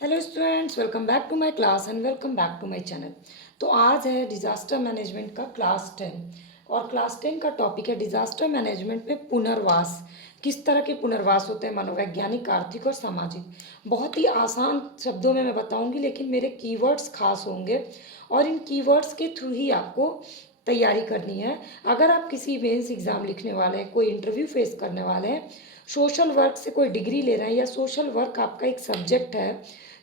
Hello students, welcome back to my class and welcome back to my channel. तो आज है disaster management का class 10 और class 10 का टॉपिक है डिज़ास्टर मैनेजमेंट में पुनर्वास। किस तरह के पुनर्वास होते हैं, मनोवैज्ञानिक, आर्थिक और सामाजिक। बहुत ही आसान शब्दों में मैं बताऊंगी, लेकिन मेरे कीवर्ड्स खास होंगे और इन कीवर्ड्स के थ्रू ही आपको तैयारी करनी है। अगर आप किसी मेंस एग्ज़ाम लिखने वाले हैं, कोई इंटरव्यू फेस करने वाले हैं, सोशल वर्क से कोई डिग्री ले रहे हैं या सोशल वर्क आपका एक सब्जेक्ट है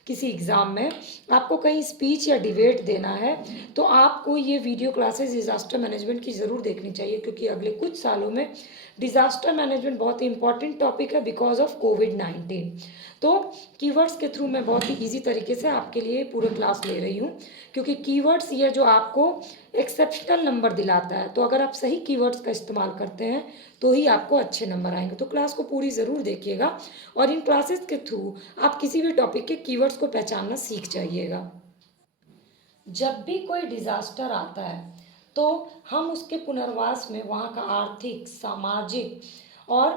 किसी एग्ज़ाम में, आपको कहीं स्पीच या डिबेट देना है, तो आपको ये वीडियो क्लासेस डिज़ास्टर मैनेजमेंट की ज़रूर देखनी चाहिए, क्योंकि अगले कुछ सालों में डिज़ास्टर मैनेजमेंट बहुत ही इंपॉर्टेंट टॉपिक है बिकॉज ऑफ कोविड-19। तो कीवर्ड्स के थ्रू मैं बहुत ही ईजी तरीके से आपके लिए पूरे क्लास ले रही हूँ, क्योंकि कीवर्ड्स ये जो आपको एक्सेप्शनल नंबर दिलाता है। तो अगर आप सही कीवर्ड्स का इस्तेमाल करते हैं तो ही आपको अच्छे नंबर आएंगे। तो क्लास को पूरी ज़रूर देखिएगा और इन क्लासेस के थ्रू आप किसी भी टॉपिक के कीवर्ड्स को पहचानना सीख जाइएगा। जब भी कोई डिज़ास्टर आता है तो हम उसके पुनर्वास में वहाँ का आर्थिक, सामाजिक और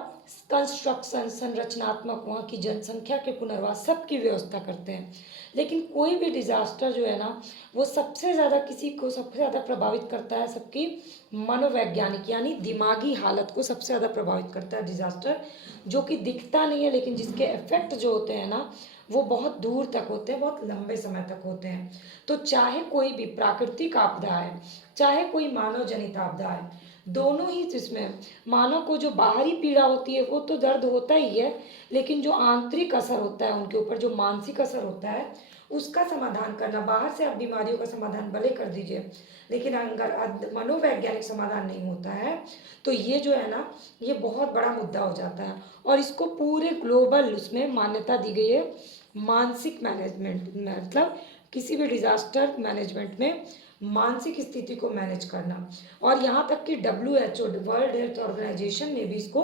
कंस्ट्रक्शन, संरचनात्मक, वहाँ की जनसंख्या के पुनर्वास सबकी व्यवस्था करते हैं। लेकिन कोई भी डिज़ास्टर जो है ना, वो सबसे ज़्यादा किसी को सबसे ज़्यादा प्रभावित करता है, सबकी मनोवैज्ञानिक यानी दिमागी हालत को सबसे ज़्यादा प्रभावित करता है डिज़ास्टर, जो कि दिखता नहीं है लेकिन जिसके इफेक्ट जो होते हैं ना, वो बहुत दूर तक होते हैं, बहुत लंबे समय तक होते हैं। तो चाहे कोई भी प्राकृतिक आपदा है, चाहे कोई मानव जनित आपदा है, दोनों ही जिसमें मानव को जो बाहरी पीड़ा होती है वो तो दर्द होता ही है, लेकिन जो आंतरिक असर होता है उनके ऊपर, जो मानसिक असर होता है, उसका समाधान करना। बाहर से आप बीमारियों का समाधान भले कर दीजिए, लेकिन अगर मनोवैज्ञानिक समाधान नहीं होता है तो ये जो है ना, ये बहुत बड़ा मुद्दा हो जाता है। और इसको पूरे ग्लोबल उसमें मान्यता दी गई है, मानसिक मैनेजमेंट, मतलब किसी भी डिज़ास्टर मैनेजमेंट में मानसिक स्थिति को मैनेज करना। और यहाँ तक कि WHO, वर्ल्ड हेल्थ ऑर्गेनाइजेशन ने भी इसको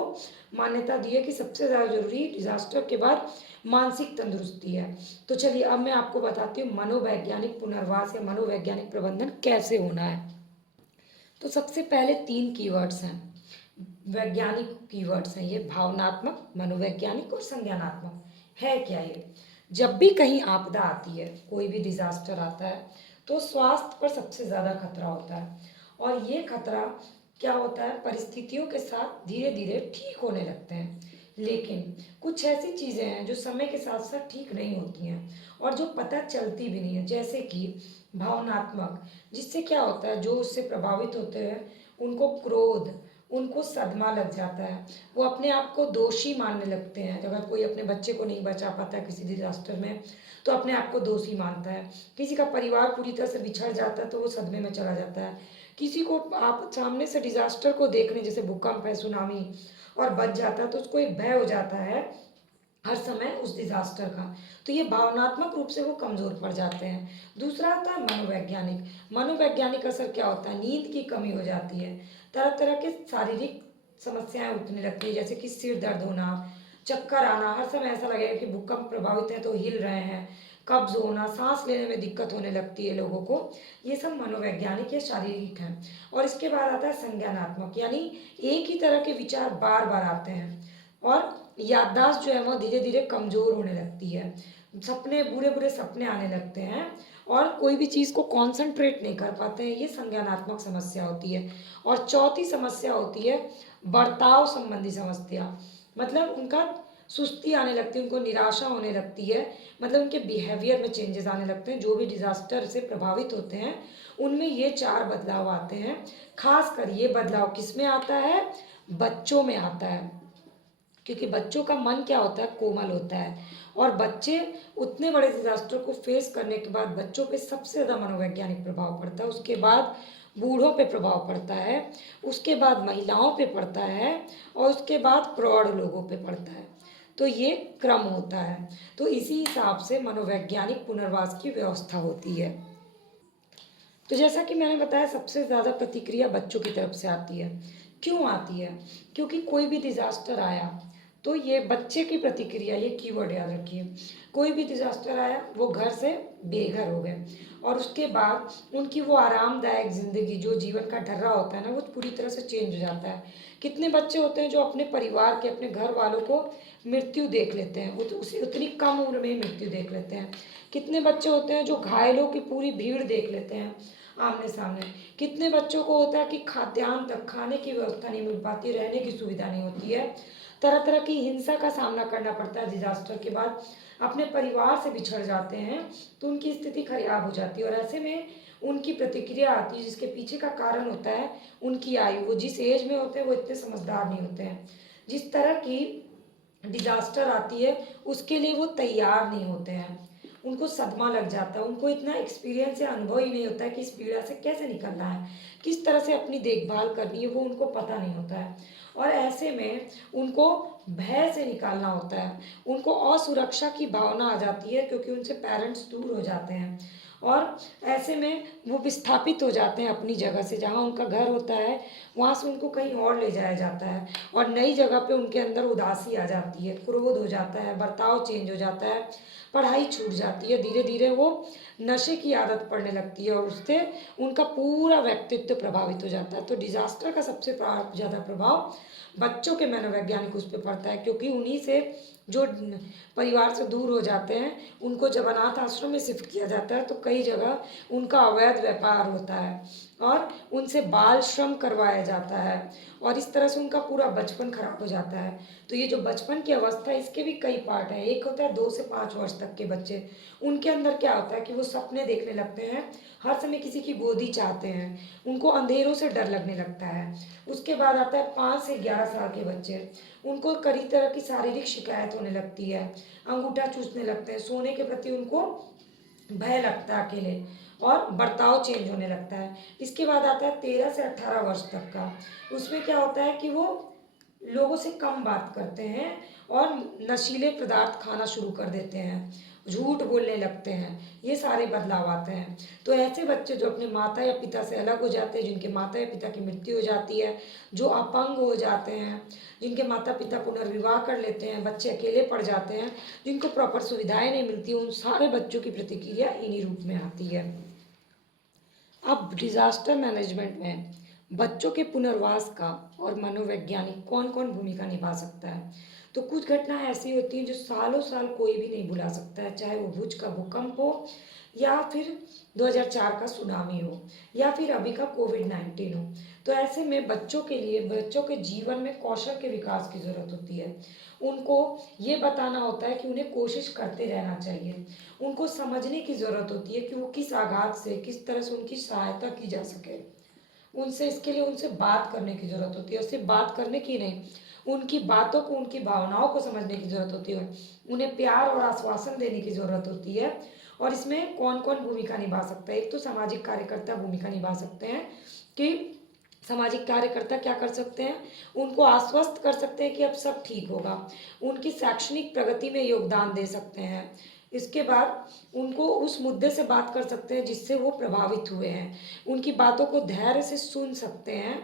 मान्यता दी है कि सबसे ज़्यादा जरूरी डिज़ास्टर के बाद मानसिक तंदुरुस्ती है। तो चलिए अब मैं आपको बताती हूँ मनोवैज्ञानिक पुनर्वास या मनोवैज्ञानिक प्रबंधन कैसे होना है। तो सबसे पहले 3 कीवर्ड्स हैं, वैज्ञानिक कीवर्ड्स हैं ये, भावनात्मक, मनोवैज्ञानिक और संज्ञानात्मक। है क्या ये? जब भी कहीं आपदा आती है, कोई भी डिजास्टर आता है, तो स्वास्थ्य पर सबसे ज़्यादा खतरा होता है। और ये खतरा क्या होता है, परिस्थितियों के साथ धीरे धीरे ठीक होने लगते हैं। लेकिन कुछ ऐसी चीज़ें हैं जो समय के साथ साथ ठीक नहीं होती हैं और जो पता चलती भी नहीं है, जैसे कि भावनात्मक, जिससे क्या होता है, जो उससे प्रभावित होते हैं उनको क्रोध, उनको सदमा लग जाता है, वो अपने आप को दोषी मानने लगते हैं। अगर कोई अपने बच्चे को नहीं बचा पाता है किसी डिजास्टर में तो अपने आप को दोषी मानता है। किसी का परिवार पूरी तरह से बिछड़ जाता है तो वो सदमे में चला जाता है। किसी को आप सामने से डिजास्टर को देख रहे हैं, जैसे भूकंप है, सुनामी, और बच जाता है तो उसको एक भय हो जाता है हर समय उस डिजास्टर का। तो ये भावनात्मक रूप से वो कमजोर पड़ जाते हैं। दूसरा आता है मनोवैज्ञानिक। मनोवैज्ञानिक असर क्या होता है, नींद की कमी हो जाती है, तरह तरह के शारीरिक समस्याएं उठने लगती है, जैसे कि सिर दर्द होना, चक्कर आना, हर समय ऐसा लगेगा कि भूकंप प्रभावित है तो हिल रहे हैं, कब्ज होना, सांस लेने में दिक्कत होने लगती है लोगों को। ये सब मनोवैज्ञानिक या शारीरिक है। और इसके बाद आता है संज्ञानात्मक, यानी एक ही तरह के विचार बार बार आते हैं और याददाश्त जो है वो धीरे धीरे कमज़ोर होने लगती है, सपने, बुरे बुरे सपने आने लगते हैं और कोई भी चीज़ को कॉन्सेंट्रेट नहीं कर पाते हैं। ये संज्ञानात्मक समस्या होती है। और चौथी समस्या होती है बर्ताव संबंधी समस्या, मतलब उनका सुस्ती आने लगती है, उनको निराशा होने लगती है, मतलब उनके बिहेवियर में चेंजेस आने लगते हैं। जो भी डिजास्टर से प्रभावित होते हैं उनमें ये 4 बदलाव आते हैं। खासकर ये बदलाव किस में आता है, बच्चों में आता है, क्योंकि बच्चों का मन क्या होता है, कोमल होता है। और बच्चे उतने बड़े डिजास्टर को फेस करने के बाद बच्चों पे सबसे ज़्यादा मनोवैज्ञानिक प्रभाव पड़ता है, उसके बाद बूढ़ों पे प्रभाव पड़ता है, उसके बाद महिलाओं पे पड़ता है और उसके बाद प्रौढ़ लोगों पे पड़ता है। तो ये क्रम होता है। तो इसी हिसाब से मनोवैज्ञानिक पुनर्वास की व्यवस्था होती है। तो जैसा कि मैंने बताया, सबसे ज़्यादा प्रतिक्रिया बच्चों की तरफ से आती है। क्यों आती है? क्योंकि कोई भी डिज़ास्टर आया तो ये बच्चे की प्रतिक्रिया, ये कीवर्ड याद रखिए, कोई भी डिजास्टर आया वो घर से बेघर हो गए, और उसके बाद उनकी वो आरामदायक ज़िंदगी, जो जीवन का ढर्रा होता है ना, वो पूरी तरह से चेंज हो जाता है। कितने बच्चे होते हैं जो अपने परिवार के, अपने घर वालों को मृत्यु देख लेते हैं, उसी उतनी कम उम्र में ही मृत्यु देख लेते हैं। कितने बच्चे होते हैं जो घायलों की पूरी भीड़ देख लेते हैं आमने सामने। कितने बच्चों को होता है कि खाद्यान्न तक, खाने की व्यवस्था नहीं मिल पाती, रहने की सुविधा नहीं होती है, तरह तरह की हिंसा का सामना करना पड़ता है डिजास्टर के बाद, अपने परिवार से बिछड़ जाते हैं, तो उनकी स्थिति खराब हो जाती है। और ऐसे में उनकी प्रतिक्रिया आती है जिसके पीछे का कारण होता है उनकी आयु। वो जिस एज में होते हैं वो इतने समझदार नहीं होते हैं। जिस तरह की डिजास्टर आती है उसके लिए वो तैयार नहीं होते हैं, उनको सदमा लग जाता है, उनको इतना एक्सपीरियंस या अनुभव ही नहीं होता है कि इस पीड़ा से कैसे निकलना है, किस तरह से अपनी देखभाल करनी है, वो उनको पता नहीं होता है। और ऐसे में उनको भय से निकालना होता है, उनको असुरक्षा की भावना आ जाती है क्योंकि उनसे पेरेंट्स दूर हो जाते हैं, और ऐसे में वो विस्थापित हो जाते हैं अपनी जगह से, जहाँ उनका घर होता है वहाँ से उनको कहीं और ले जाया जाता है, और नई जगह पे उनके अंदर उदासी आ जाती है, क्रोध हो जाता है, बर्ताव चेंज हो जाता है, पढ़ाई छूट जाती है, धीरे धीरे वो नशे की आदत पड़ने लगती है, और उससे उनका पूरा व्यक्तित्व प्रभावित हो जाता है। तो डिजास्टर का सबसे ज़्यादा प्रभाव बच्चों के मनोवैज्ञानिक उस पर पड़ता है, क्योंकि उन्हीं से जो परिवार से दूर हो जाते हैं उनको जब अनाथ आश्रम में शिफ्ट किया जाता है तो कई जगह उनका अवैध व्यापार होता है और उनसे बाल श्रम करवाया जाता है, और इस तरह से उनका पूरा बचपन खराब हो जाता है। तो ये जो बचपन की अवस्था है इसके भी कई पार्ट हैं। एक होता है 2 से 5 वर्ष तक के बच्चे, उनके अंदर क्या होता है कि वो सपने देखने लगते हैं, हर समय किसी की गोदी चाहते हैं, उनको अंधेरों से डर लगने लगता है। उसके बाद आता है 5 से 11 साल के बच्चे, उनको कई तरह की शारीरिक शिकायत होने लगती है, अंगूठा चूसने लगते हैं, सोने के प्रति उनको भय लगता है अकेले, और बर्ताव चेंज होने लगता है। इसके बाद आता है 13 से 18 वर्ष तक का, उसमें क्या होता है कि वो लोगों से कम बात करते हैं और नशीले पदार्थ खाना शुरू कर देते हैं, झूठ बोलने लगते हैं, ये सारे बदलाव आते हैं। तो ऐसे बच्चे जो अपने माता या पिता से अलग हो जाते हैं, जिनके माता या पिता की मृत्यु हो जाती है, जो अपंग हो जाते हैं, जिनके माता पिता पुनर्विवाह कर लेते हैं, बच्चे अकेले पड़ जाते हैं, जिनको प्रॉपर सुविधाएं नहीं मिलती, उन सारे बच्चों की प्रतिक्रिया इन्हीं रूप में आती है। अब डिजास्टर मैनेजमेंट में बच्चों के पुनर्वास का और मनोवैज्ञानिक कौन कौन भूमिका निभा सकता है। तो कुछ घटनाएं ऐसी होती हैं जो सालों साल कोई भी नहीं भुला सकता है, चाहे वो भुज का भूकंप हो, या फिर 2004 का सुनामी हो, या फिर अभी का कोविड-19 हो। तो ऐसे में बच्चों के लिए, बच्चों के जीवन में कौशल के विकास की ज़रूरत होती है। उनको ये बताना होता है कि उन्हें कोशिश करते रहना चाहिए, उनको समझने की ज़रूरत होती है कि वो किस आघात से, किस तरह से उनकी सहायता की जा सके। उनसे इसके लिए उनसे बात करने की ज़रूरत होती है, और सिर्फ बात करने की नहीं, उनकी बातों को, उनकी भावनाओं को समझने की ज़रूरत होती है, उन्हें प्यार और आश्वासन देने की ज़रूरत होती है। और इसमें कौन कौन भूमिका निभा सकता है। एक तो सामाजिक कार्यकर्ता भूमिका निभा सकते हैं, कि सामाजिक कार्यकर्ता क्या कर सकते हैं, उनको आश्वस्त कर सकते हैं कि अब सब ठीक होगा, उनकी शैक्षणिक प्रगति में योगदान दे सकते हैं। इसके बाद उनको उस मुद्दे से बात कर सकते हैं जिससे वो प्रभावित हुए हैं, उनकी बातों को धैर्य से सुन सकते हैं,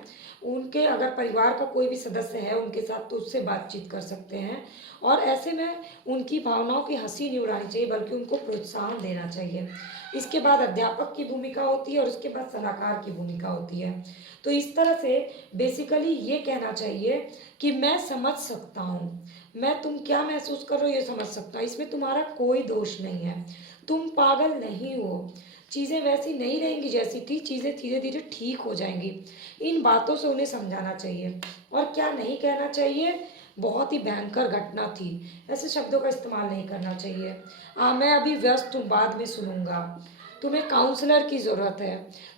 उनके अगर परिवार का कोई भी सदस्य है उनके साथ तो उससे बातचीत कर सकते हैं, और ऐसे में उनकी भावनाओं की हंसी नहीं उड़ानी चाहिए बल्कि उनको प्रोत्साहन देना चाहिए। इसके बाद अध्यापक की भूमिका होती है, और उसके बाद सलाहकार की भूमिका होती है। तो इस तरह से बेसिकली ये कहना चाहिए कि मैं समझ सकता हूँ, मैं तुम क्या महसूस कर रहे हो ये समझ सकता हूँ, इसमें तुम्हारा कोई दोष नहीं है, तुम पागल नहीं हो, चीज़ें वैसी नहीं रहेंगी जैसी थी, चीज़ें धीरे धीरे ठीक हो जाएंगी। इन बातों से उन्हें समझाना चाहिए। और क्या नहीं कहना चाहिए, बहुत ही भयंकर घटना थी, ऐसे शब्दों का इस्तेमाल नहीं करना चाहिए। मैं अभी व्यस्त हूँ, बाद में सुनूंगा, तुम्हें काउंसलर की ज़रूरत है,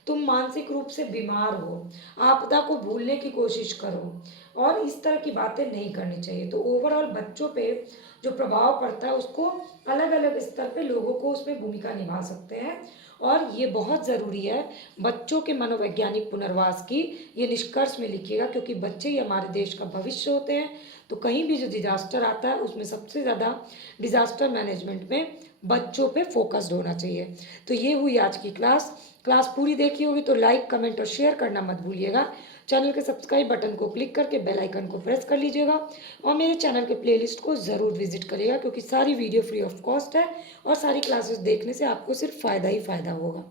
तुम मानसिक रूप से बीमार हो, आपदा को भूलने की कोशिश करो, और इस तरह की बातें नहीं करनी चाहिए। तो ओवरऑल बच्चों पे जो प्रभाव पड़ता है उसको अलग अलग स्तर पे लोगों को उसमें भूमिका निभा सकते हैं, और ये बहुत ज़रूरी है बच्चों के मनोवैज्ञानिक पुनर्वास की, ये निष्कर्ष में लिखिएगा, क्योंकि बच्चे ही हमारे देश का भविष्य होते हैं। तो कहीं भी जो डिजास्टर आता है उसमें सबसे ज़्यादा डिजास्टर मैनेजमेंट में बच्चों पे फोकस्ड होना चाहिए। तो ये हुई आज की क्लास। क्लास पूरी देखी होगी तो लाइक कमेंट और शेयर करना मत भूलिएगा। चैनल के सब्सक्राइब बटन को क्लिक करके बेल आइकन को प्रेस कर लीजिएगा और मेरे चैनल के प्लेलिस्ट को ज़रूर विजिट करिएगा, क्योंकि सारी वीडियो फ्री ऑफ कॉस्ट है और सारी क्लासेस देखने से आपको सिर्फ फ़ायदा ही फ़ायदा होगा।